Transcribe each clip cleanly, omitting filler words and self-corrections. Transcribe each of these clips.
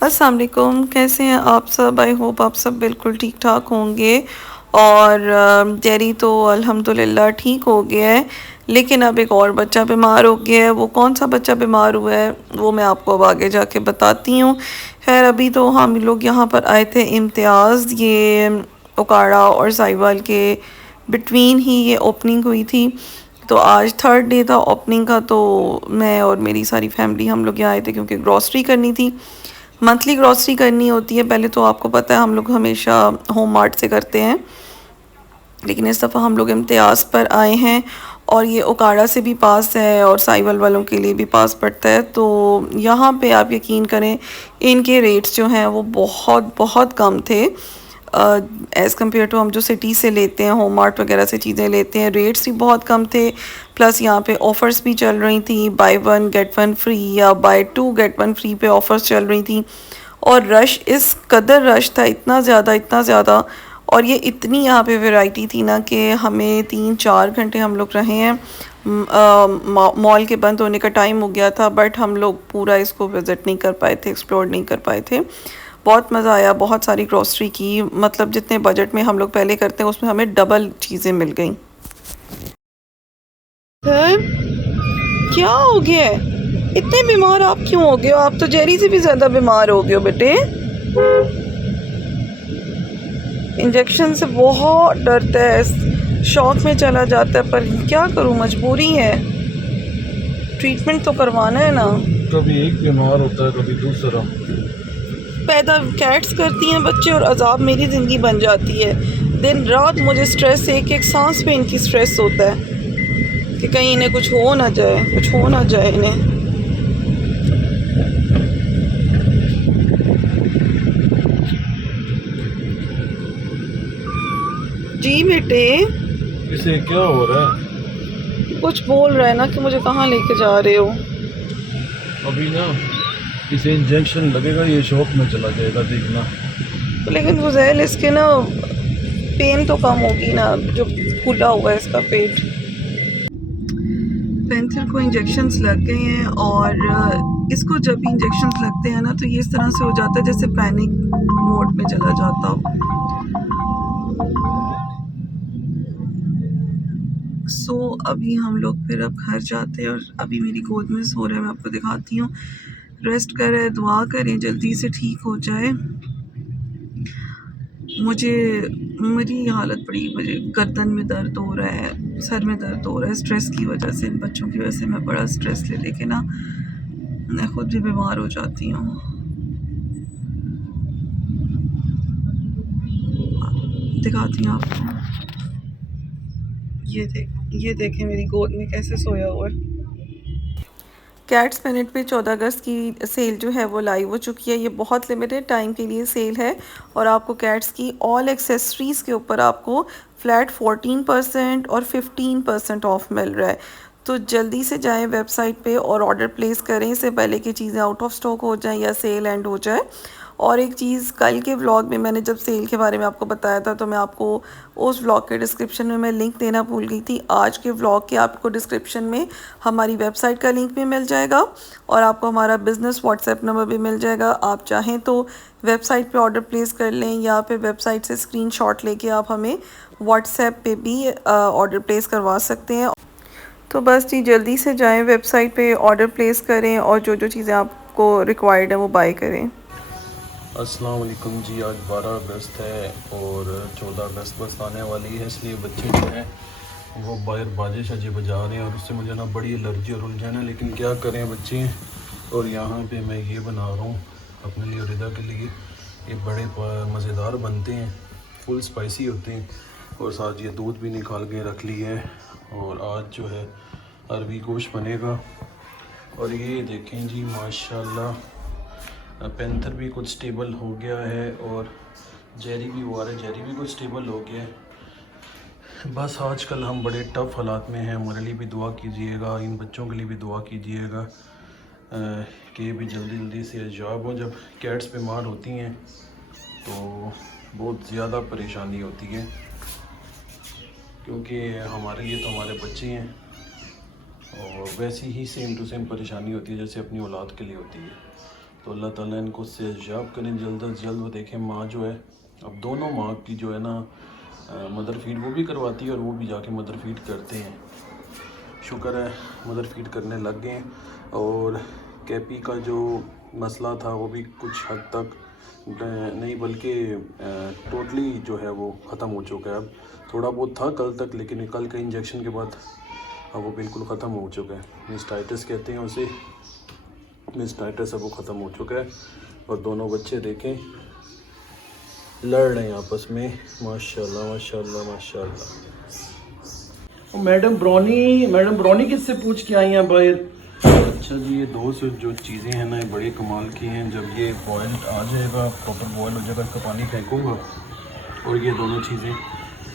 अस्सलाम वालेकुम, कैसे हैं आप सब। आई होप आप सब बिल्कुल ठीक ठाक होंगे। और जेरी तो अल्हम्दुलिल्लाह ठीक हो गया है, लेकिन अब एक और बच्चा बीमार हो गया है। वो कौन सा बच्चा बीमार हुआ है वो मैं आपको अब आगे जाके बताती हूँ। खैर अभी तो हम लोग यहाँ पर आए थे इम्तियाज़, ये उकाड़ा और साहिवाल के बिटवीन ही ये ओपनिंग हुई थी। तो आज थर्ड डे था ओपनिंग का, तो मैं और मेरी सारी फैमिली हम लोग यहाँ आए थे क्योंकि ग्रॉसरी करनी थी। मंथली ग्रॉसरी करनी होती है। पहले तो आपको पता है हम लोग हमेशा होम मार्ट से करते हैं, लेकिन इस दफ़ा हम लोग इम्तियाज़ पर आए हैं और ये उकाड़ा से भी पास है और साइवल वालों के लिए भी पास पड़ता है। तो यहाँ पे आप यकीन करें इनके रेट्स जो हैं वो बहुत बहुत कम थे एज़ कम्पेयर टू हम जो सिटी से लेते हैं, होम मार्ट वगैरह से चीज़ें लेते हैं। रेट्स भी बहुत कम थे, प्लस यहाँ पे ऑफ़र्स भी चल रही थी, buy one get one free या buy two get one free पे ऑफ़र्स चल रही थी। और रश इस कदर रश था, इतना ज़्यादा। और ये इतनी यहाँ पे वैरायटी थी ना कि हमें 3-4 घंटे हम लोग रहे हैं। मॉल के बंद होने का टाइम हो गया था, बट हम लोग पूरा इसको विज़िट नहीं कर पाए थे, एक्सप्लोर नहीं कर पाए थे। बहुत मज़ा आया, बहुत सारी ग्रॉसरी की, मतलब जितने बजट में हम लोग पहले करते हैं उसमें हमें डबल चीज़ें मिल गई। क्या हो गया है? इतने बीमार आप क्यों हो गए हो? आप तो जेरी से भी ज़्यादा बीमार हो गए हो बेटे। इंजेक्शन से बहुत डरता है, शौक में चला जाता है, पर क्या करूं, मजबूरी है। ट्रीटमेंट तो करवाना है ना। कभी एक बीमार होता है, कभी दूसरा। पैदा कैट्स करती हैं बच्चे और अजाब मेरी ज़िंदगी बन जाती है। दिन रात मुझे स्ट्रेस, एक एक सांस पे इनकी स्ट्रेस होता है कि कहीं इन्हें कुछ हो ना जाए, कुछ हो ना जाए इन्हें। जी बेटे। इसे क्या हो रहा है? कुछ बोल रहा है ना कि मुझे कहाँ लेके जा रहे हो। अभी ना इसे इंजेक्शन लगेगा, ये शॉप में चला जाएगा, देखना। लेकिन फुजैल इसके ना पेन तो कम होगी ना, जो फूला हुआ है इसका पेट। पेंसिल को इंजेक्शन्स लग गए हैं और इसको जब भी इंजेक्शन्स लगते हैं ना तो ये इस तरह से हो जाता है जैसे पैनिक मोड में चला जाता हो। सो अभी हम लोग फिर अब घर जाते हैं और अभी मेरी गोद में सो रहा है, मैं आपको दिखाती हूँ। रेस्ट कर रहे, दुआ करें जल्दी से ठीक हो जाए। मुझे मेरी हालत बड़ी, मुझे गर्दन में दर्द हो रहा है, सर में दर्द हो रहा है, स्ट्रेस की वजह से, इन बच्चों की वजह से मैं बड़ा स्ट्रेस ले लेके ना मैं खुद भी बीमार हो जाती हूँ। दिखाती हूँ आपको, ये देखें मेरी गोद में कैसे सोया हुआ है। कैट्स मिनट पे 14 अगस्त की सेल जो है वो लाइव हो चुकी है। ये बहुत लिमिटेड टाइम के लिए सेल है और आपको कैट्स की ऑल एक्सेसरीज़ के ऊपर आपको फ्लैट 14% और 15% ऑफ मिल रहा है। तो जल्दी से जाएं वेबसाइट पे और ऑर्डर प्लेस करें, इससे पहले कि चीज़ें आउट ऑफ स्टॉक हो जाएं या सेल एंड हो जाए। और एक चीज़, कल के व्लॉग में मैंने जब सेल के बारे में आपको बताया था तो मैं आपको उस व्लॉग के डिस्क्रिप्शन में मैं लिंक देना भूल गई थी। आज के व्लॉग के आपको डिस्क्रिप्शन में हमारी वेबसाइट का लिंक भी मिल जाएगा और आपको हमारा बिज़नेस व्हाट्सएप नंबर भी मिल जाएगा। आप चाहें तो वेबसाइट पे ऑर्डर प्लेस कर लें या फिर वेबसाइट से स्क्रीनशॉट लेके आप हमें व्हाट्सएप पे भी ऑर्डर प्लेस करवा सकते हैं। तो बस जी जल्दी से जाएं वेबसाइट पे, ऑर्डर प्लेस करें और जो जो चीज़ें आपको रिक्वायर्ड है वो बाय करें। अस्सलाम वालेकुम जी। आज 12 अगस्त है और 14 अगस्त बस आने वाली है, इसलिए बच्चे जो हैं वो बाहर बाजे शाजे बजा रहे हैं और उससे मुझे ना बड़ी एलर्जी और उलझन है, लेकिन क्या करें, बच्चे हैं। और यहाँ पे मैं ये बना रहा हूँ अपने लिए और रिदा के लिए। ये बड़े मज़ेदार बनते हैं, फुल स्पाइसी होते हैं और साथ ये दूध भी निकाल के रख ली है। और आज जो है अरबी गोश्त बनेगा। और ये देखें जी माशाल्लाह, पेंथर भी कुछ स्टेबल हो गया है और जेरी भी हुआ है, जेरी भी कुछ स्टेबल हो गया है। बस आजकल हम बड़े टफ़ हालात में हैं, हमारे लिए भी दुआ कीजिएगा, इन बच्चों के लिए भी दुआ कीजिएगा कि भी जल्दी जल्दी से अजाब हो। जब कैट्स बीमार होती हैं तो बहुत ज़्यादा परेशानी होती है, क्योंकि हमारे लिए तो हमारे बच्चे हैं और वैसी ही सेम टू सेम परेशानी होती है जैसे अपनी औलाद के लिए होती है। तो अल्लाह ताला इनको सेहतयाब करें जल्द अज जल्द। वो देखें माँ जो है, अब दोनों माँ की जो है ना मदर फीड वो भी करवाती है और वो भी जाके मदर फीड करते हैं। शुक्र है मदर फीड करने लग गए हैं। और कैपी का जो मसला था वो भी कुछ हद तक नहीं बल्कि टोटली जो है वो ख़त्म हो चुका है। अब थोड़ा बहुत था कल तक, लेकिन कल के इंजेक्शन के बाद अब वो बिल्कुल ख़त्म हो चुका है। मिस्टाइटिस कहते हैं उसे, मिस्टाइटिस अब वो ख़त्म हो चुका है। और दोनों बच्चे देखें लड़ रहे हैं आपस में, माशाल्लाह माशाल्लाह माशाल्लाह। मैडम ब्राउनी किससे पूछ के आई हैं बाहर? अच्छा जी, ये दो से जो चीज़ें हैं ना ये बड़ी कमाल की हैं। जब ये बॉयल आ जाएगा, प्रॉपर बॉयल हो जाएगा, इसका पानी फेंकूँगा और ये दोनों चीज़ें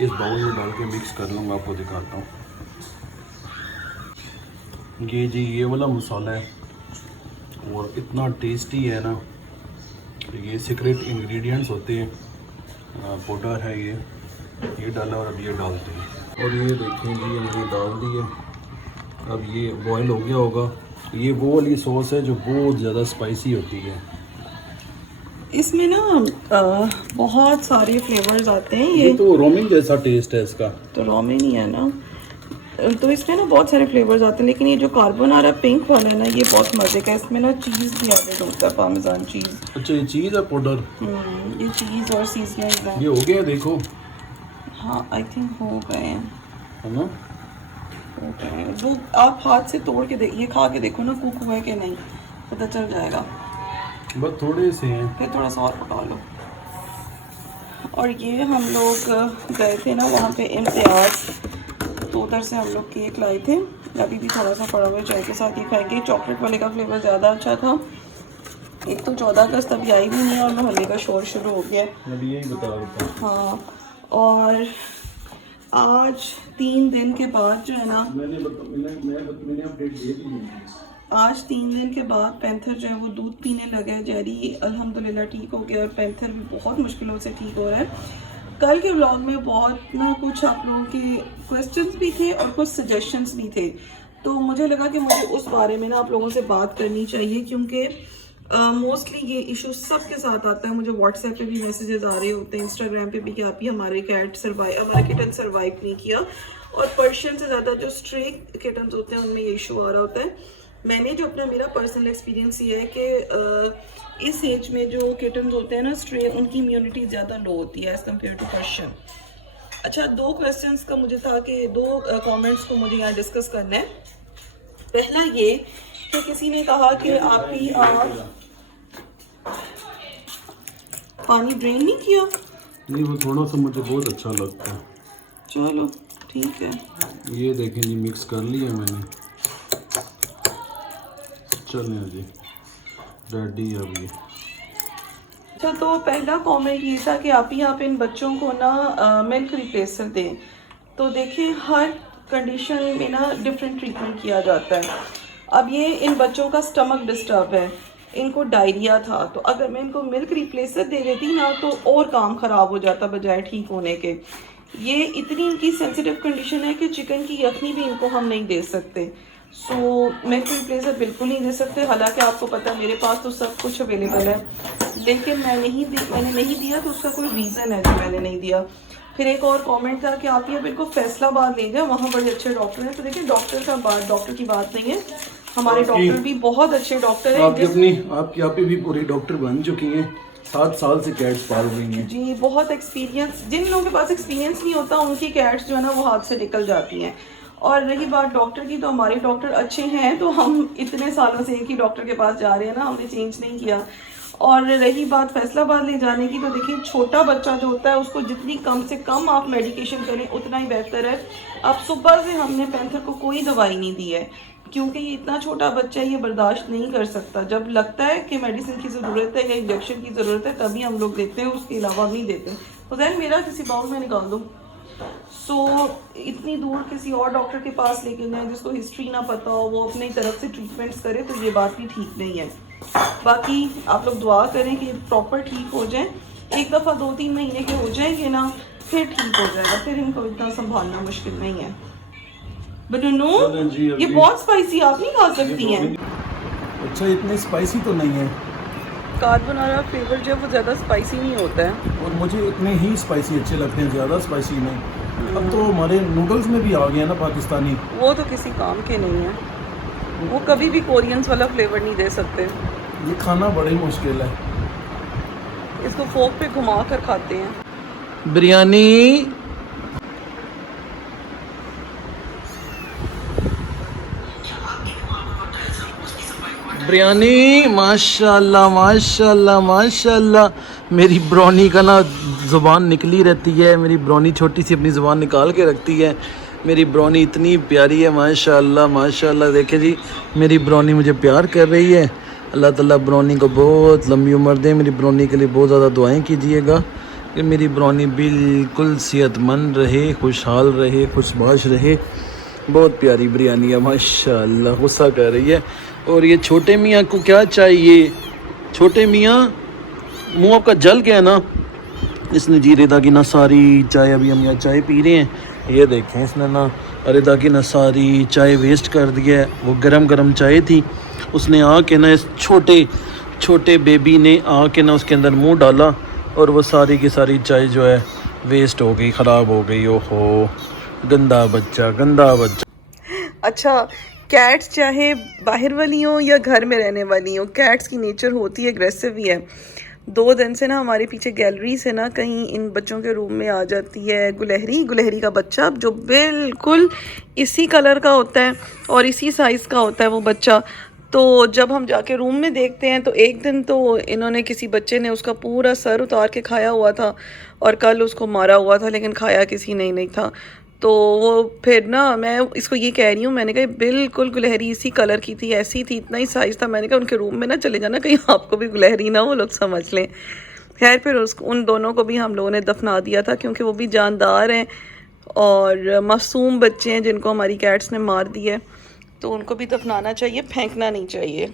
इस बाउल में डाल के मिक्स कर लूँगा। आपको दिखाता हूँ। ये जी ये वाला मसाला है और इतना टेस्टी है ना। ये सीक्रेट इंग्रेडिएंट्स होते हैं, पाउडर है ये डाला और अब ये डालते हैं। और ये देखें जी मैंने डाल दिए। अब ये बॉयल हो गया होगा। ये वो वाली सॉस है जो बहुत ज़्यादा स्पाइसी होती है। इसमें ना बहुत सारे फ्लेवर्स आते हैं। ये तो रोमिन जैसा टेस्ट है इसका। तो रोमिन ही है ना, तो इसमें ना बहुत सारे फ्लेवर्स आते हैं। लेकिन ये जो कार्बोनारा पिंक वाला है ना ये बहुत मज़े का है। इसमें ना चीज़ भी एडेड होता है, पार्मेजान चीज़। अच्छा ये चीज़ है पाउडर? ये चीज़ और सीजनिंग है। ये हो गया देखो। हाँ आई थिंक हो गए हैं, है ना? हो गए हैं। वो आप हाथ से तोड़ के ये खा के देखो ना कुक हुआ है कि नहीं, पता चल जाएगा। बस थोड़े से हैं, फिर थोड़ा सा और पका लो। और ये हम लोग गए थे ना वहाँ पे इम्तियाज़, तो उधर से हम लोग केक लाए थे। अभी भी थोड़ा सा पड़ा हुआ है, चाय के साथ ये खाएंगे। चॉकलेट वाले का फ्लेवर ज़्यादा अच्छा था। एक तो 14 अगस्त अभी आई भी नहीं है और मोहल्ले का शोर शुरू हो गया। अभी यही बता रहा था। हाँ, और आज 3 दिन के बाद जो है ना, मैंने अपडेट दे दी है। आज 3 दिन के बाद पैंथर जो है वो दूध पीने लगा है। जेरी अल्हम्दुलिल्लाह ठीक हो गया और पैंथर भी बहुत मुश्किलों से ठीक हो रहा है। कल के व्लॉग में बहुत ना कुछ आप लोगों के क्वेश्चंस भी थे और कुछ सजेशंस भी थे, तो मुझे लगा कि मुझे उस बारे में ना आप लोगों से बात करनी चाहिए, क्योंकि मोस्टली ये इशू सबके साथ आता है। मुझे व्हाट्सएप पे भी मैसेजेस आ रहे होते हैं, इंस्टाग्राम पे भी कि आप ही हमारे हमारा किटन सर्वाइव नहीं किया। और पर्शियन से ज़्यादा जो स्ट्रे किटन्स होते हैं उनमें ये इशू आ रहा होता है। मैंने जो अपना मेरा पर्सनल एक्सपीरियंस ये है कि इस एज में जो किटन्स होते हैं ना स्ट्रे, उनकी इम्यूनिटी ज़्यादा लो होती है एज़ कम्पेयर टू पर्शियन। अच्छा, 2 क्वेश्चंस का मुझे था कि 2 कमेंट्स को मुझे यहाँ डिस्कस करना है। पहला ये कि किसी ने कहा कि आप ही पानी ड्रेन नहीं किया। नहीं, वो थोड़ा सा मुझे बहुत अच्छा लगता है। चलो ठीक है, ये देखें जी मिक्स कर लिया मैंने। चलें जी, रेडी है अभी। अच्छा, तो पहला कमेंट ये था कि आप इन बच्चों को ना मिल्क रिप्लेसर दें। तो देखिए हर कंडीशन में ना डिफरेंट ट्रीटमेंट किया जाता है। अब ये इन बच्चों का स्टमक डिस्टर्ब है, इनको डायरिया था, तो अगर मैं इनको मिल्क रिप्लेसर दे देती ना तो और काम ख़राब हो जाता बजाय ठीक होने के। ये इतनी इनकी सेंसिटिव कंडीशन है कि चिकन की यखनी भी इनको हम नहीं दे सकते। सो मिल्क रिप्लेसर बिल्कुल नहीं दे सकते। हालांकि आपको पता है मेरे पास तो सब कुछ अवेलेबल है, लेकिन मैंने नहीं दिया तो उसका कोई रीज़न है जो मैंने नहीं दिया। फिर एक और कमेंट था कि आप ये बिल्कुल फैसलाबाद ले जाए, वहाँ बड़े अच्छे डॉक्टर हैं। तो देखिए डॉक्टर की बात नहीं है, हमारे डॉक्टर भी बहुत अच्छे डॉक्टर हैं। आपकी आप भी पूरी डॉक्टर बन चुकी हैं, 7 साल से कैट्स पाल रही हैं जी। बहुत एक्सपीरियंस, जिन लोगों के पास एक्सपीरियंस नहीं होता उनकी कैट्स जो है ना वो हाथ से निकल जाती हैं। और रही बात डॉक्टर की, तो हमारे डॉक्टर अच्छे हैं, तो हम इतने सालों से एक ही डॉक्टर के पास जा रहे हैं ना, हमने चेंज नहीं किया। और रही बात फैसलाबाद ले जाने की, तो देखिए छोटा बच्चा जो होता है उसको जितनी कम से कम आप मेडिकेशन करें उतना ही बेहतर है। अब सुबह से हमने पैंथर को कोई दवाई नहीं दी है, क्योंकि ये इतना छोटा बच्चा है, ये बर्दाश्त नहीं कर सकता। जब लगता है कि मेडिसिन की ज़रूरत है या इंजेक्शन की ज़रूरत है तभी हम लोग देते हैं, उसके अलावा नहीं देते। हुसैन मेरा किसी बाउल में निकाल दो। इतनी दूर किसी और डॉक्टर के पास लेके जाए जिसको हिस्ट्री ना पता हो, वो अपनी तरफ से ट्रीटमेंट्स करे, तो ये बात भी ठीक नहीं है। बाकी आप लोग दुआ करें कि प्रॉपर ठीक हो जाए। एक दफ़ा 2-3 महीने के हो जाएंगे ना फिर ठीक हो जाएगा, फिर इनको इतना संभालना मुश्किल नहीं है। बनूनू ये बहुत स्पाइसी, आप नहीं खा सकती हैं। अच्छा इतने स्पाइसी तो नहीं है, कार्बोनारा फ्लेवर जो है वो ज़्यादा स्पाइसी नहीं होता है। और मुझे इतने ही स्पाइसी अच्छे लगते हैं, ज़्यादा स्पाइसी नहीं। अब तो हमारे नूडल्स में भी आ गए हैं ना पाकिस्तानी, वो तो किसी काम के नहीं है, वो कभी भी कोरियंस वाला फ्लेवर नहीं दे सकते। ये खाना बड़ी मुश्किल है। इसको फोक पे घुमा कर खाते हैं। बिरयानी बिरयानी माशाल्लाह माशाल्लाह माशाल्लाह। मेरी ब्राउनी का ना ज़ुबान निकली रहती है, मेरी ब्राउनी छोटी सी अपनी ज़ुबान निकाल के रखती है। मेरी ब्राउनी इतनी प्यारी है माशाल्लाह माशाल्लाह। देखे जी मेरी ब्राउनी मुझे प्यार कर रही है। अल्लाह ताला ब्राउनी को बहुत लंबी उम्र दे। मेरी ब्राउनी के लिए बहुत ज़्यादा दुआएं कीजिएगा कि मेरी ब्राउनी बिल्कुल सेहतमंद रहे, खुशहाल रहे, खुशबाश रहे। बहुत प्यारी बिरयानी है माशाल्लाह। गुस्सा कर रही है। और ये छोटे मियाँ को क्या चाहिए? छोटे मियाँ मुँह आपका जल गया ना? इसने जी रिदा की ना सारी चाय, अभी हम यहाँ चाय पी रहे हैं, ये देखें इसने ना रिदा की ना सारी चाय वेस्ट कर दिया है। वो गरम गरम चाय थी, उसने आके ना इस छोटे बेबी ने आके ना उसके अंदर मुंह डाला और वो सारी की सारी चाय जो है वेस्ट हो गई, ख़राब हो गई। ओहो गंदा बच्चा, गंदा बच्चा। अच्छा, कैट्स चाहे बाहर वाली हो या घर में रहने वाली हो, कैट्स की नेचर होती है एग्रेसिव ही है। 2 दिन से ना हमारे पीछे गैलरी से ना कहीं इन बच्चों के रूम में आ जाती है गुलहरी का बच्चा, जो बिल्कुल इसी कलर का होता है और इसी साइज़ का होता है वो बच्चा। तो जब हम जाके रूम में देखते हैं तो एक दिन तो इन्होंने किसी बच्चे ने उसका पूरा सर उतार के खाया हुआ था और कल उसको मारा हुआ था, लेकिन खाया किसी ने नहीं था। तो वो फिर ना मैं इसको ये कह रही हूँ, मैंने कहा बिल्कुल गुलहरी इसी कलर की थी, ऐसी थी, इतना ही साइज़ था। मैंने कहा उनके रूम में ना चले जाना, कहीं आपको भी गुलहरी ना वो लोग समझ लें। खैर फिर उन दोनों को भी हम लोगों ने दफना दिया था, क्योंकि वो भी जानदार हैं और मासूम बच्चे हैं जिनको हमारी कैट्स ने मार दिया है, तो उनको भी दफनाना चाहिए, फेंकना नहीं चाहिए।